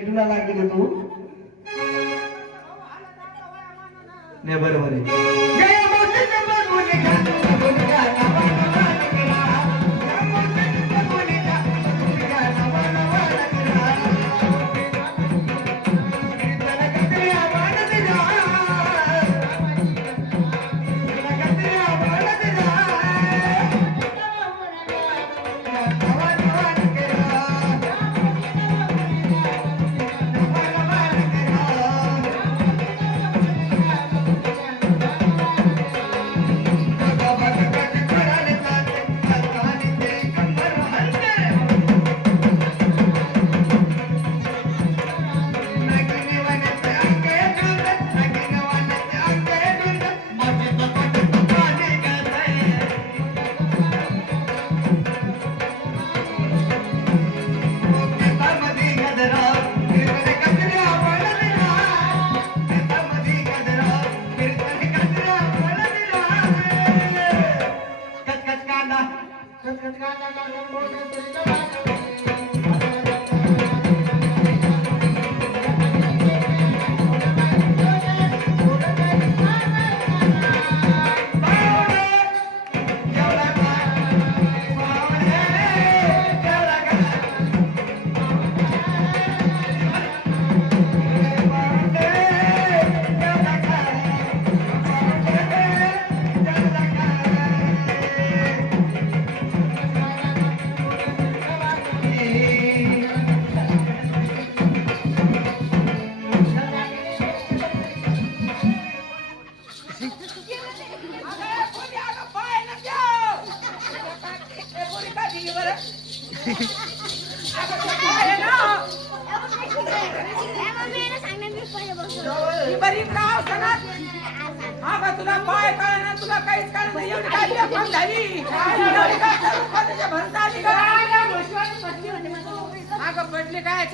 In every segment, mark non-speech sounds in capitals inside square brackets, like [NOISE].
तुला लागली का तू? नाही बरोबर आहे.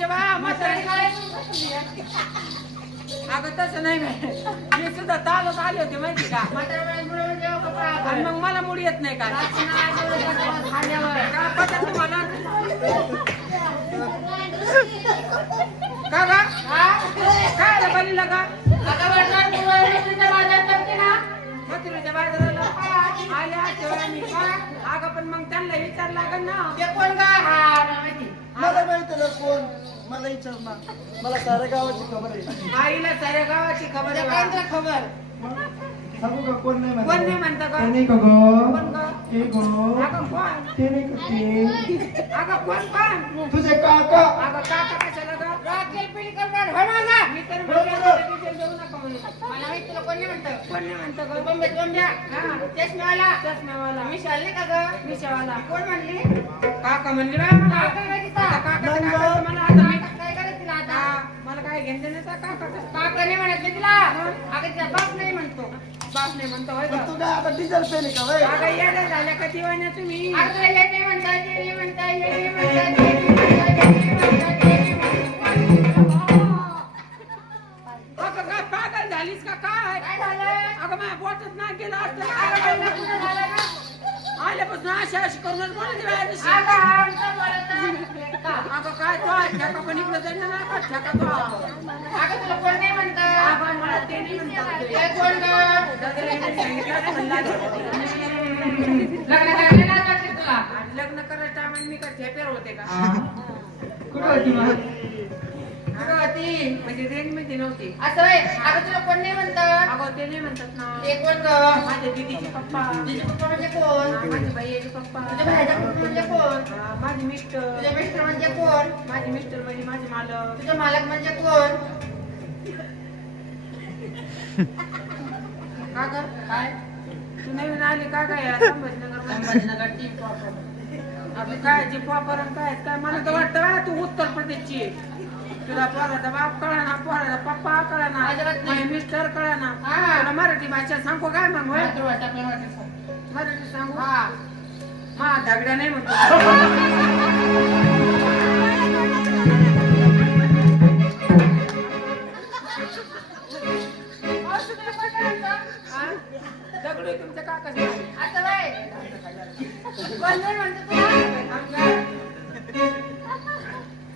बा म्हातारी अगं तसं नाही मी सुद्धा तालच आले होते माहिती का? आणि मग मला मुडी येत नाही का काय पटत तुम्हाला का गा? काय रे बलीला का बाजाराला आल्या तेव्हा मी का अगं पण मग त्यांना विचार लागेल ना. मला माहिती ना कोण मला विचार ना मला साऱ्या गावाची खबर आहे आईला साऱ्या गावाची खबर आहे बा. खबर सांगू का कोण नाही कोण नाही म्हणतं का? ते नाही का गं? कोण गं? ते गं. अगं कोण ते नाही का ते? अगं कोण कोण तुझे काका अगं काका कशाला ग मी तर बरोबर. म्हणलं डिटेल देऊ नका कोण म्हणतं. ग? हा. मिशावाला. काका म्हणले बा. मला आता? काय करायचं मला आता? मी हा, मला काय घेणं नाही. बाप नाही म्हणतो. होय पण गं. तू काय आता डिझेल पेले का वय अगं येड्या झाल्या का दिवाण्या तुम्ही? अगं काय पागल झालीस का काय अगं माझ्या पोटात नाही गेलं असतं. आल्यापासून अशी अशी करूनच बाहेर अगं काय तो ठेका पण इकडे जाईना ना. का ठेका तो अगं मला ते नाही म्हणतात. दगडाने सांगितलं म्हणलं आणि लग्न करायच्या टायमाला मी काय ठेपेर होते का? कुठं होती मग? म्हणजे रेंजमध्ये नव्हती. असं आहे अगं तुला कोण नाही म्हणतं? अगं ते नाही म्हणतात ना. ते कोण ग माझ्या दीदीचे पप्पा. तुझे पप्पा म्हणजे कोण? माझ्या भैयाचे पप्पा. तुझ्या भाईचा पप्पा म्हणजे कोण? हा, माझे मिस्टर. तुझे मिस्टर म्हणजे कोण? माझे मिस्टर म्हणजे माझे मालक. तुझा मालक म्हणजे कोण? का ग? काय? तू नवीन आली का काय संभाजीनगर संभाजीनगरची proper. अगं काय जे प्रॉपर काय काय? मला तर वाटतं बा, तू उत्तर प्रदेशची आहे. तुला पोराचा बाप कळा ना पोराचा पप्पा कळा ना. माझे मिस्टर कळा ना हा. तुला मराठी भाषा सांगू काय मग मराठी सांग. मराठी सांगू हा दगड्या नाही म्हणतो हा?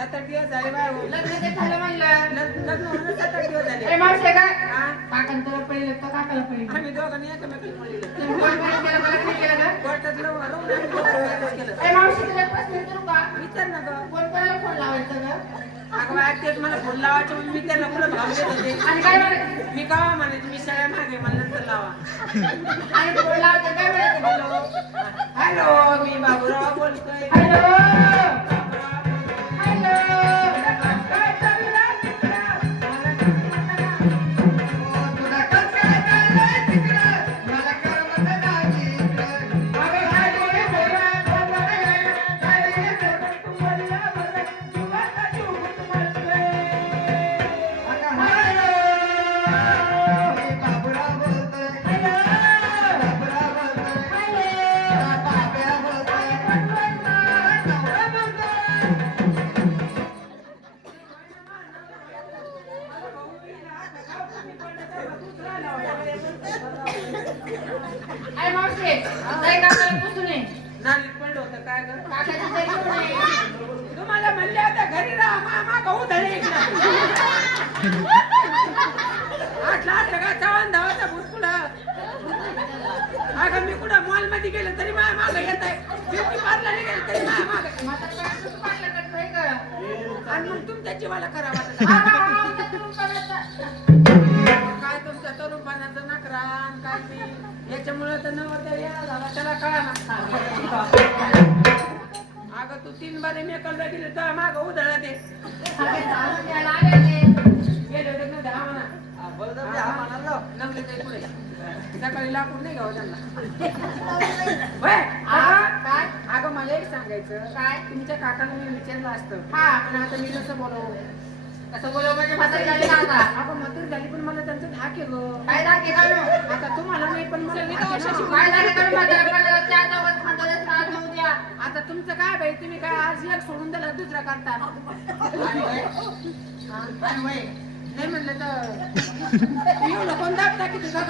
सात आठ दिवस झाले बाय हो. लग्न ते झालं म्हणलं. लग्न लग्न होऊन सात आठ दिवस ए झाले मावशे काय? हा? काकाला तुला पडले तर काकाला पडले आम्ही दोघांनी एकमेकाला पडलेलो. तुम्ही कोण काय केलं मला काय केलं का? कोर्टात लावून लावून आम्ही दोघं लग्न केलं. ए मावशी तुला एक प्रश्न विचारू का? विचार ना गं. कोण कोणाला फोन लावायचं ग? अगं बाय, तेच मला फोन लावायचे म्हणून मी त्यांना पुढे भाव देत होते. आणि काय म्हणायचं? मी का म्हणायचे मी सगळ्या मागे मला नंतर लावा. आणि फोन लावायचं काय म्हणायचं? बोलो हॅलो मी बाबूराव बोलतोय. हॅलो. ¡Vamos! आणि मग तुमच्या जीवाला करा वाटत ते तुम्ही करायचं. काय तुमच्या तरुणपणाचं नकरा आणि काय ते याच्यामुळे तर नवरदेव यायला झाला त्याला कळा अगं तू तीन बारे मेकलला गेले तर माग आले ते. गेले होते ना सकाळी लाकूड नाही गाव त्यांना. [LAUGHS] अगं, मला एक सांगायचं. काय? तुमच्या काकाला मी विचारलं असतं. हा. पण आता मी कसं बोलव. म्हणजे म्हातारी झाली ना आता. आपण म्हातारी झाली पण मला त्यांचं धाक आहे गं. काय आता तुम्हाला नाही पण मला धाक आहे. आता तुमचं काय बाई? तुम्ही काय आज एक सोडून दिला दुसरा करता. नाही म्हणलं तर एवढं कोण दाबता की तुझा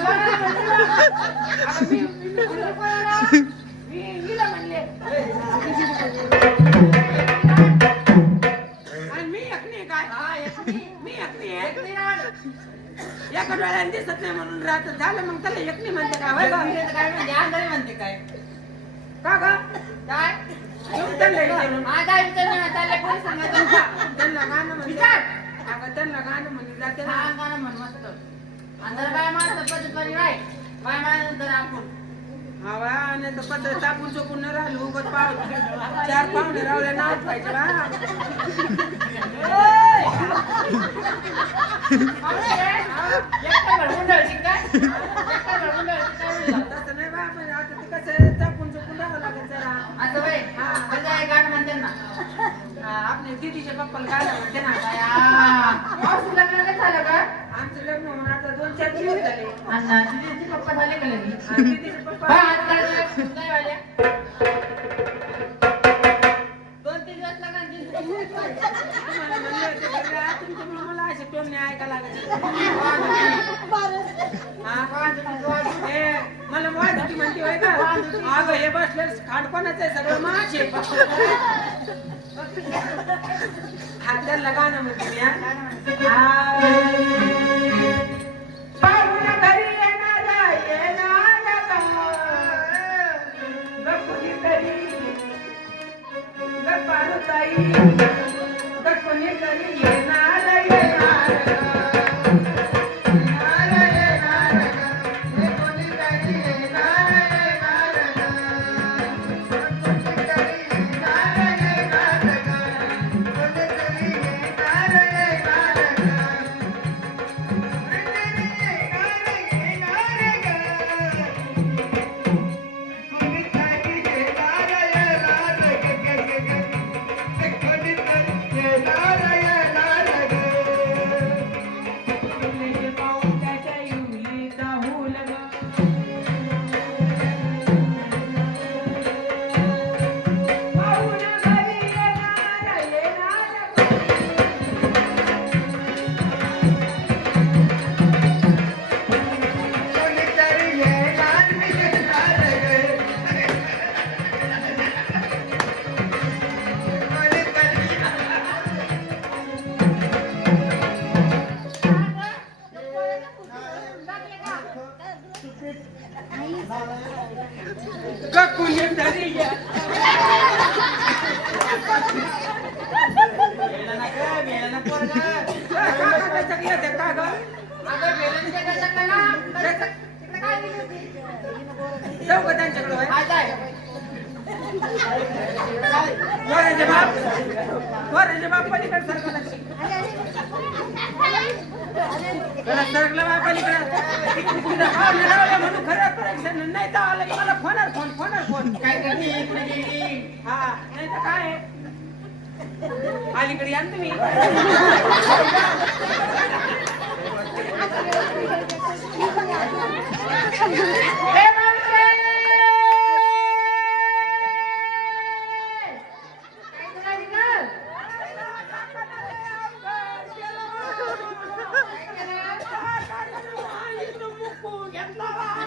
मी काय हा. मी एकनी आहे एकटी. राहण. एका डोळ्याने दिसत नाही म्हणून राहत. झालं मग त्याला एकनी म्हणते का? होय एकटी गं? तर काय म्हणते? आंधळी म्हणते काय? का ग? काय? येऊन विचारून. माझा विचार त्यांना गाणं म्हणते. विचार. अगं त्यांना जाते ना हा, म्हण मस्त अंधार काय माणसं पद्धतवाणी राय काय माणसं आपण हवा आणि तर पत्र टाकून चोकून न राहिलो उगत पाव चार पाहुणे रावले नाव पाहिजे भरपूर काय एकटा भरपूर ढळली काय म्हणलं? तसं नाही बा पण आता ते कसं टाकून चोकून राहावं लागेल जरा असं बाई हा. कसं आहे गाणं म्हणते ना आपल्या दिदीच्या पप्पाला काय म्हणते ना बाया, मावशी लग्न नाही झालं का? आमचं लग्न होऊन आता दोन चार दिवस झाले. अण्णा पप्पा झाले का लगी आणि दिदीचे हा, पप्पा. आज काय झालं? काय वाल्या? दोन तीन दिवस राहा, तुमच्यामुळे मला असे टोमणे हा? हे, मला होती म्हणते अगं हे बसले खाट कोणाचं आहे? सगळं माझे हा. त्यांना गाणं म्हणते पोराचे बाप पोराचे बाप पलीकडे सरकला त्याला बाप पलीकडे पाहुणे लावले म्हणून खरं नाही तर आलं की मला फोनवर फोन फोनवर फोन काय करते हा नाही तर काय आहे? अलीकडे या तुम्ही मावशे! काय करायली गं? काय केलं? ए, मावशे!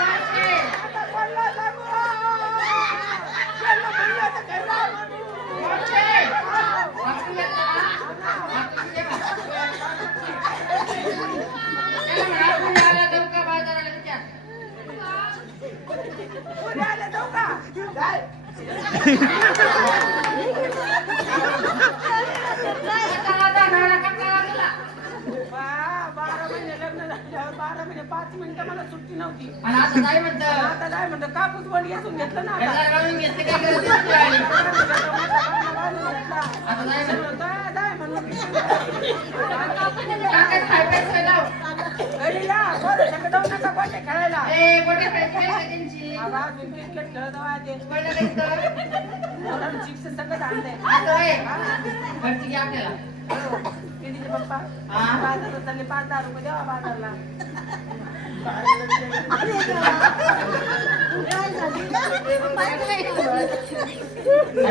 मावशे! वाकून येतं का? वाकून ये बा. त्याला म्हणा, पुढे आला जाऊ का बाजाराला विचार. आता आता नवरा कंटाळा गेला. बारा महिने लग्न झाल्यावर बारा महिने पाच मिनिटं मला सुट्टी नव्हती आणि आता काय म्हणतं आता काय म्हणतो कापूस वड घेऊन घेतलं ना आता. गल्लार घालून घेतले काय गरज नाही आली. आता जाय म्हणतं. जाय- जाय म्हणून. काकाच खाय पैसे लाव. घरी या, पोरं संग जाऊ नका गोट्या खेळायला. ए, गोट्या खायची काय आहे त्यांची? बाबा, अजून क्रिकेट खेळत आहे ते. गोट्या खायचं. पोरांना चिप्स संगत आणलंय. असं आहे. घरची घे आपल्याला. हो. ते तिचे पप्पा हा. बाजारात चालले पाच दहा रुपये द्यावा बाजारला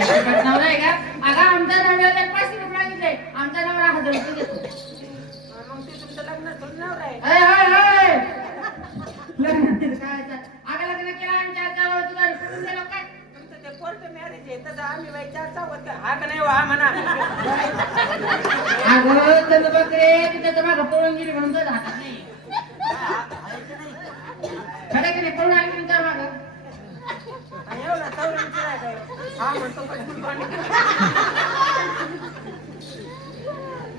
अगं, आमच्या नवऱ्याला पाचशे मागितले. आमचा नवरा हजार रुपये घेतो. लग्न काय लग्न केलं आणि चार चार वेळा तुला दिलं काय? तुमचं ते कोर्ट मॅरेज आहे तसं आम्ही बाई चार हा का नाही हो, हा म्हणा अगं, त्याचं बघ रे, ती त्याच्या मागं पळून गेली म्हणून तुझ्या हातात नाही. खरं की नाही? पळून आली की तुमच्या मागं. एवढा? हा म्हणतो पण पाणी.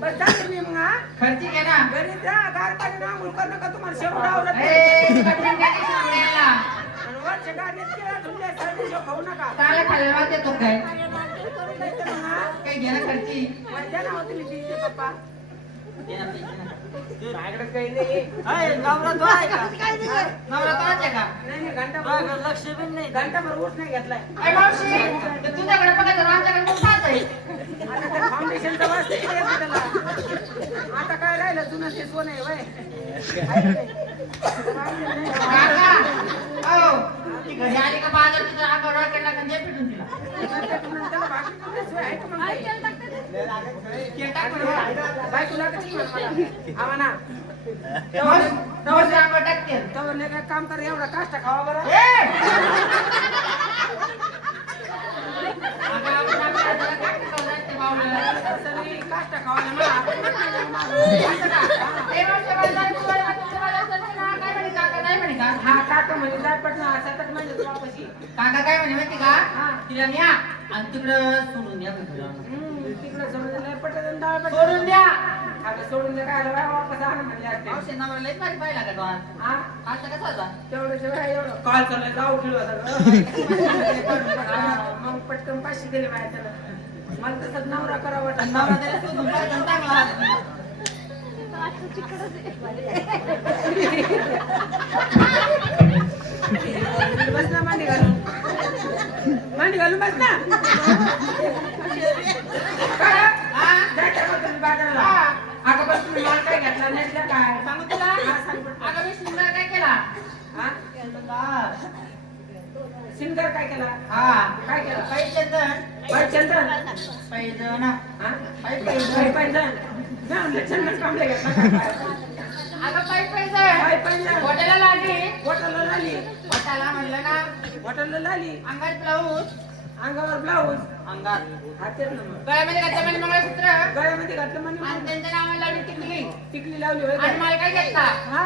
बरं चालते मी मग हा खर्ची घे ना. घरी जा गार पाणी आंघोळ करू नका तुम्हाला. शेवट आवडत. ए, कटकन द्यायची शिवण्याला. आणि वर्ष गाडीत केला तुमच्या सर्दी शेव खाऊ नका. काला खाल्ला देतो काय. नाही तर मग काही घे ना खर्ची. मजा ना होती मी तिचे पप्पा. घे ना, घे ना. माझ्याकडे काही नाही. हाय, नवरा तो आहे का? नवरा कोणाचा आहे का? नाही नाही घंटा बघ, भर लक्ष बी नाही. घंटा भर ऊस नाही घेतलाय. अरे मावशी तुझ्याकडे आमच्याकडे आता नाही येत त्याला आता काय राहिलं? जुनं ते सोनं आहे वय. हो घरी आली का बाजार तिचा? तेल काम कर एवढा काष्टा खावा बरं. [LAUGHS] काका काय म्हणे माहिती का तिला न्या आणि तिकडं सोडून द्या म्हणतो. तिकडे सोडून द्या पटत सोडून द्या आता सोडून दे काय वापस आणून म्हणले असते. मावशी नवरा लयच भारी पाहिला का तो आज? कसा होता? तेवढं जेवढं एवढं कॉल चाललाय जाऊ ठेवू आता मग पटकन पाचशे दिले बाहेर त्याला मला तसंच नवरा करावा वाटत नवरा चांगला हात. बस ना मांडी घालून मांडी घालून बस ना काय? हा? जायचं का तुम्ही बाजाराला? अगं बस तुम्ही माल काय घेतला नेटला काय सांगू तुला? हा, सांग बरं. अगं मी सुंदर काय केला हा? हा. सिंगर काय केला? हा. काय केला? पैजण बाई चंदन. पैजण हा? पैजण म्हणलं चंदन कामले घेतला अगं पाय बाई पैजण पैंजण हॉटेलला लागली. हॉटेलला लाली हॉटेलला म्हणलं ना. हॉटेलला लाली अंगात ब्लाऊज अंगावर ब्लाऊज अंगात ना मग. गळ्यामध्ये घातलं म्हणजे मंगळसूत्र. गळ्यामध्ये घातलं म्हणे आणि त्यांच्या नावाला लावली टिकली. टिकली लावली आणि? मला काय घेतला. हा.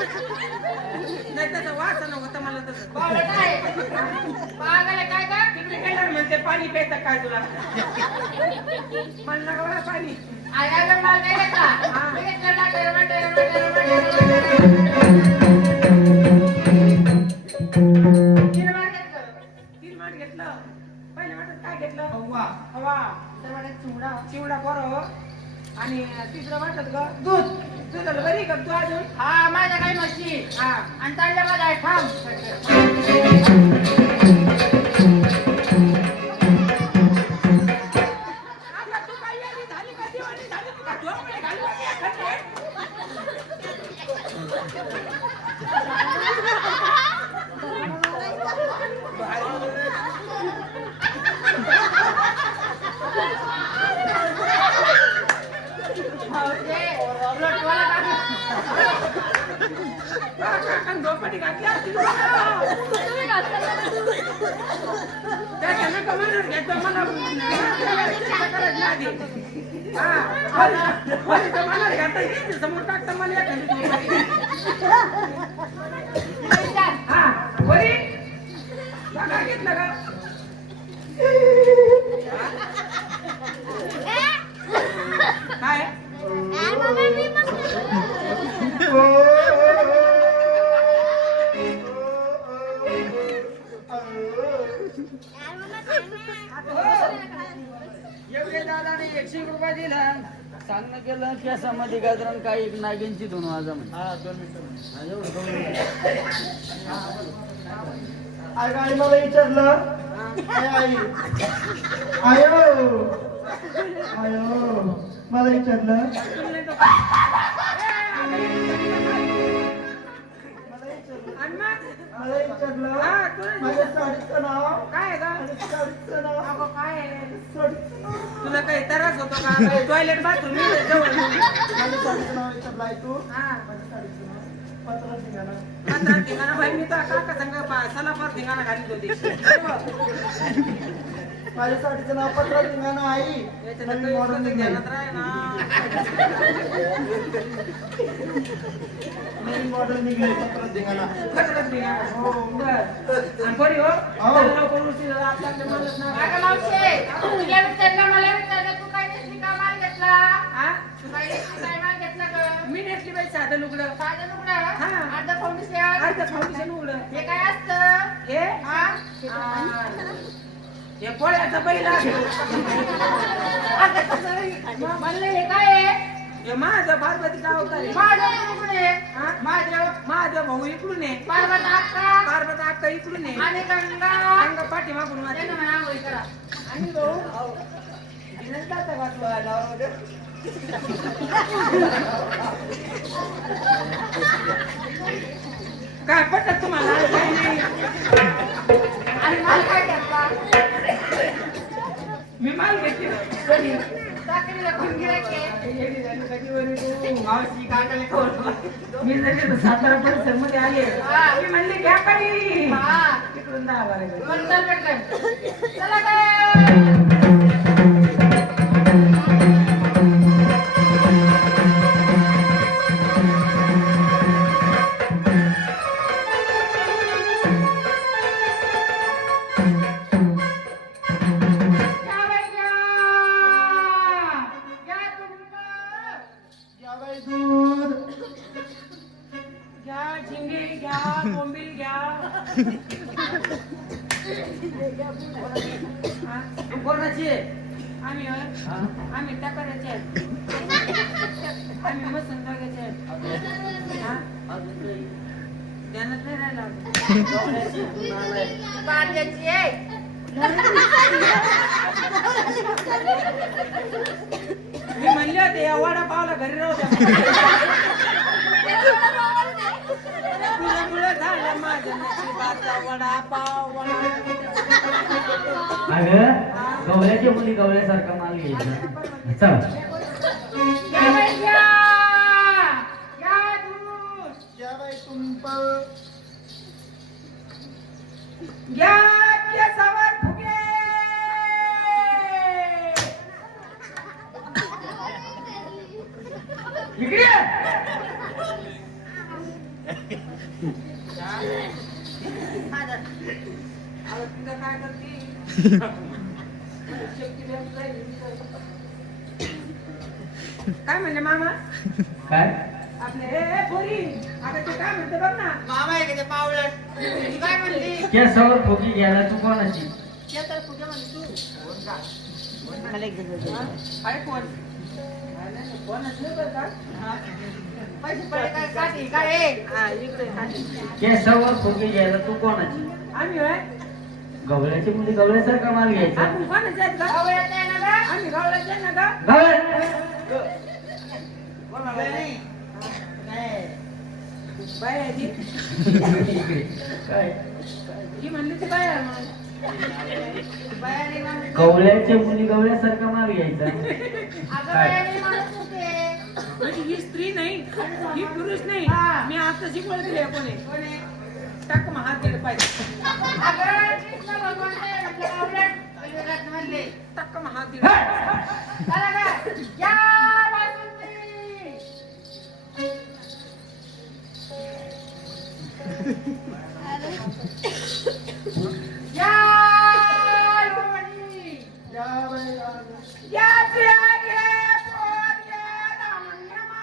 नाही त्याचा वास पाणी तुला? घेतलं. तीन घेतलं. पहिल्या वाटत काय घेतलं? हवा. हवा. तर वाटत चिवडा. चिवडा बरं आणि तिसरं वाटत ग दूध. दुधाला बरी का अजून हा माझ्या काही म्हशी हा आणि चालल्या माझा ठाम झाली का दिवाळी झाली का डोंगरे घालून ये खाली. काकांनी झोपाटी घातली असती. त्याच्यानं कमालच घेतो मला करायचं आधी. हा, समोर टाकतं मला हा, बघा घेतलं का? केसामध्ये गाजरान काय एक नागिनची दोन वाजा म्हणे. हा दोन मिनिटं आई आई मला विचारलं. आई आई. आयो. आयो. मला विचारलं? मला विचारलं. हा, माझ्या साडीचं नाव? काय साडीचं नाव? अगं, काय आहे? साडीचं नाव? टॉयलेट बाथरूम हा पंधरा ठिकाणा भाई मी तर काका संग सलापर ठिकाणा घालीत होती माझ्या साडीचं नाव पत्रा सिंगाना आई निघाली. ध्यानात राहे ना मॉडेल निघले पत्रा सिंगाना खतरच ठिकाणा. हो, बरं. आणि बरी हो आपल्याकडे नाही. तुला विचारलं, मला विचारलं, हा? मी नेसली बाई साधं लुगडं? हा. अर्धं फाउंडेशन? अर्ध फाउंडेशन उघडं हे काय असतं? हे हा? हे पोळ्याचा बैला? म्हणलं हे काय आहे? हे माझं पार्वतीचा अवतार आहे माझं? माझं माझं भाऊ इकडून आहे पार्वत अक्का पार्वत अक्का इकडून आहे आणि गंगा अंग पाठीमागून माझ्या आंघोळी करा. आणि भाऊ काय पटत तुम्हाला? काही नाही. आणि माल काय घेतला? मी माल घेतली कधी साखरेला मावशी काकाला मी जरी सातारा परिसरमध्ये आले मी म्हणले घ्या कधी हा. तिकडून दहा बारा चल पटकन. चला काय? मी म्हणले होते या वडा पावला घरी राहू द्या. तुझ्यामुळे झालं माझं नशिबाचा वडा पाव वडा अगं गवळ्याच्या मुली गवळ्यासारखा माल घ्यायचा. चल. घ्या बाई, घ्या. घ्या दूध. या बाई तुंप घ्या केसावर फुगे इकडे ये. माझा अगं तुझं [LAUGHS] काय म्हणले मामा? काय? आपले ए ए, पोरी अगं ते काय म्हणते बघ ना. मामा आहे का ते पावलट ती काय म्हणली? केसावर फुगी घ्यायला तू कोणाची? ते तर कुठे म्हणली तू. अरे कोण कोणच नाही बरं का पैसे पडले काय काठी काय आहे? हा इकडे खाली. केसावर फुगी घ्यायला तू कोणाची? आम्ही गवळ्याची मुली गवळ्यासारखा माल घ्यायचा आपण कोणाचे आहेत का आवडत आहे ना गं? आम्ही गावड्याचे आहे ना का गवळ्या नाही. नाही. बाय आहे ती इकडे. काय ती म्हणली ती बाय आहे मग बायाने माणूस- गवळ्याची मुली गवळ्यासारखा माल घ्यायचा अगं काय? बायाने माणूस होते. म्हणजे ही स्त्री नाही ही पुरुष नाही हा. मी आता कोणी कोण आहे? टाक मग हात दिले पाहिजे. अगं, कृष्ण आपलं आवडत. पहिल्यादाच म्हणले. टाक मग हात दिले चला गं, या बाजूनी. या लोमडी. या स्त्रिया घे, पोर घे, दामण्यमा.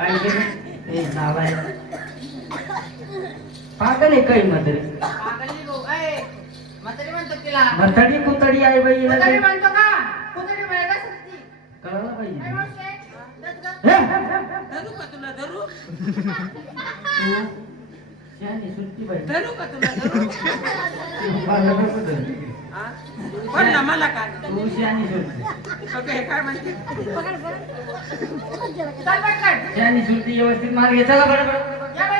काय केलं ए नालाय पागल आहे काही म्हातारी पागलनी भाऊ, ए, म्हातारी म्हणतो तिला. म्हातारी कुतडी आई बाई हिला म्हातारी काही म्हणतो का? कुत्री म्हणे का सत्ती? कळायला काय पाहिजे म्हणते? हे? धरू का तुला? धरू? तू शहाणी सुट्टी बाई. धरू का तुला? धरू? मला नको धरू. ना मला काय तू शहाणी सुट्टी सगळे हे काय म्हणते? चल पटकन. व्यवस्थित मार्ग घे चला बरं बरं, बरं या बाई, चला